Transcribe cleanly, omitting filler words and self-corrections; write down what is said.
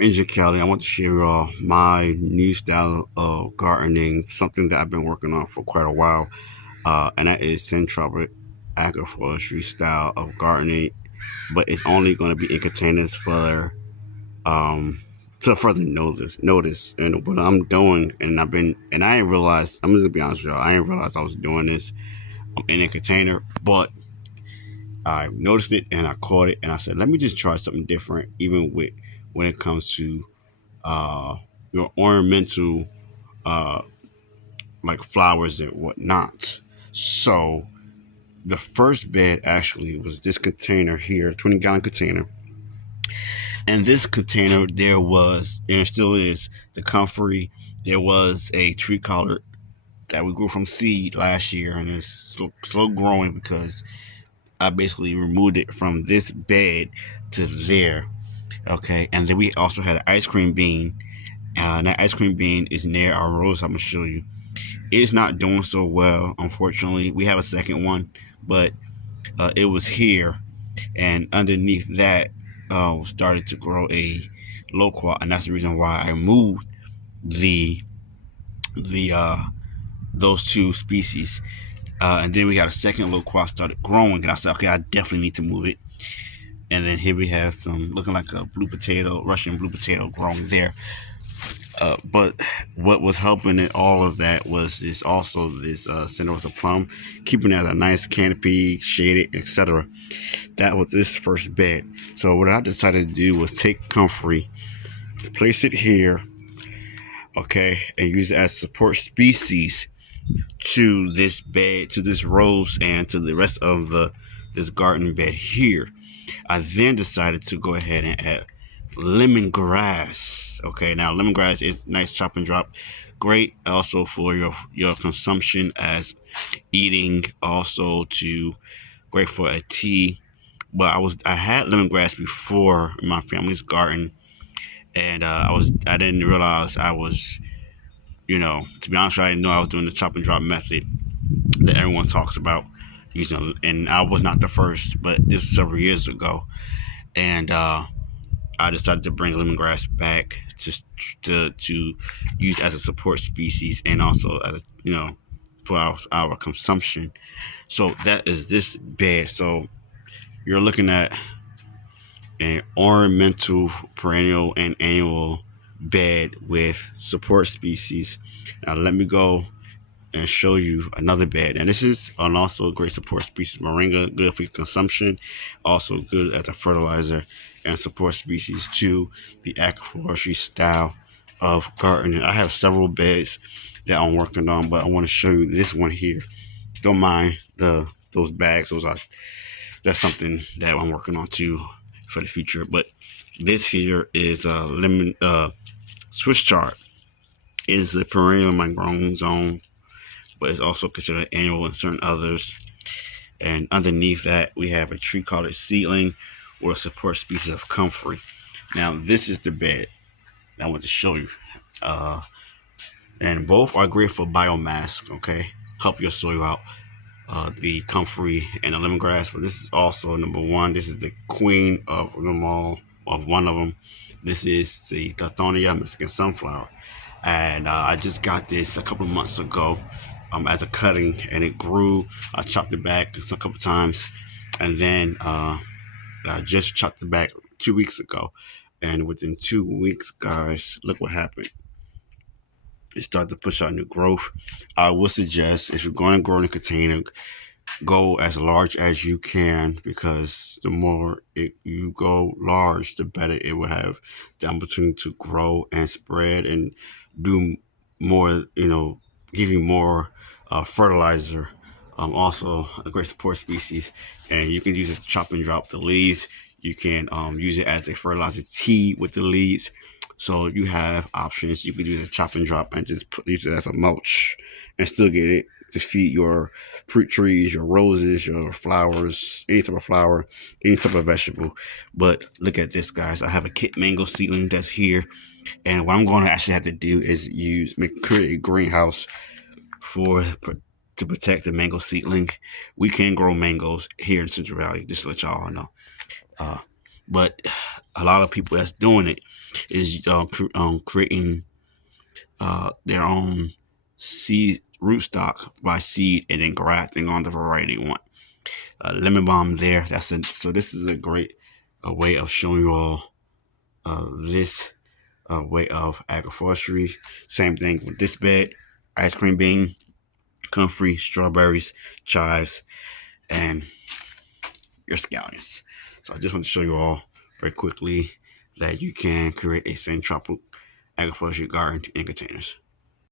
NJCali. I want to share with y'all my new style of gardening, something that I've been working on for quite a while, and that is Syntropic Agroforestry style of gardening. But it's only going to be in containers for um to further notice. And what I'm doing, and I didn't realize. I'm just gonna be honest with y'all. I didn't realize I was doing this in a container, but I noticed it and I caught it, and I said, let me just try something different, even with when it comes to uh, your ornamental uh, like flowers and whatnot. So the first bed actually was this container here, 20-gallon container. And this container, there still is the Comfrey. There was a tree collar that we grew from seed last year, and it's slow growing because I basically removed it from this bed to there. Okay, and then we also had an ice cream bean. And that ice cream bean is near our rose. I'm gonna show you. It's not doing so well, unfortunately. We have a second one, but it was here, and underneath that started to grow a loquat, and that's the reason why I moved the the those two species. And then we got a second loquat started growing, and I said, okay, I definitely need to move it. And then here we have some looking like a blue potato, Russian blue potato growing there. But what was helping in all of that was this Cinderella plum, keeping it as a nice canopy, shaded, etc. That was this first bed. So what I decided to do was take Comfrey, place it here, okay, and use it as support species to this bed, to this rose, and to the rest of this garden bed here. I then decided to go ahead and add lemongrass. Okay, now lemongrass is nice chop and drop, great also for your consumption as eating, also to great for a tea. But I had lemongrass before in my family's garden, and I didn't realize I was, to be honest, I didn't know I was doing the chop and drop method that everyone talks about using, and I was not the first, but this was several years ago, and I decided to bring lemongrass back to use as a support species, and also as for our consumption. So that is this bed. So you're looking at an ornamental, perennial, and annual bed with support species. Now let me go and show you another bed. And this is also a great support species, moringa, good for consumption, also good as a fertilizer and support species to the agroforestry style of gardening. I have several beds that I'm working on, but I want to show you this one here. Don't mind those bags; that's something that I'm working on too for the future. But this here is a lemon Swiss chard. Is a perennial in my growing zone, but it's also considered annual in certain others. And underneath that, we have a tree called seedling or a support species of comfrey. Now, this is the bed I want to show you. And both are great for biomass, okay? Help your soil out, the comfrey and the lemongrass. But this is also number one. This is the queen of them all, of one of them. This is the Tithonia Mexican sunflower. And I just got this a couple of months ago as a cutting, and it grew. I chopped it back a couple of times, and then I just chopped it back 2 weeks ago. And within 2 weeks, guys, look what happened. It started to push out new growth. I would suggest, if you're going to grow in a container, go as large as you can, because the more you go large, the better it will have the opportunity to grow and spread and do more, give you more fertilizer. Also, a great support species, and you can use it to chop and drop the leaves. You can use it as a fertilizer tea with the leaves. So you have options. You could use a chop and drop and just use it as a mulch and still get it to feed your fruit trees, your roses, your flowers, any type of flower, any type of vegetable. But look at this, guys. I have a kit mango seedling that's here. And what I'm going to actually have to do is create a greenhouse to protect the mango seedling. We can grow mangoes here in Central Valley, just to let y'all know. But a lot of people that's doing it is creating their own seed rootstock by seed and then grafting on the variety they want. Lemon balm there. So this is a great way of showing you all this way of agroforestry. Same thing with this bed: ice cream bean, comfrey, strawberries, chives, and your scallions. So I just want to show you all very quickly that you can create a Syntropic Agroforestry garden in containers.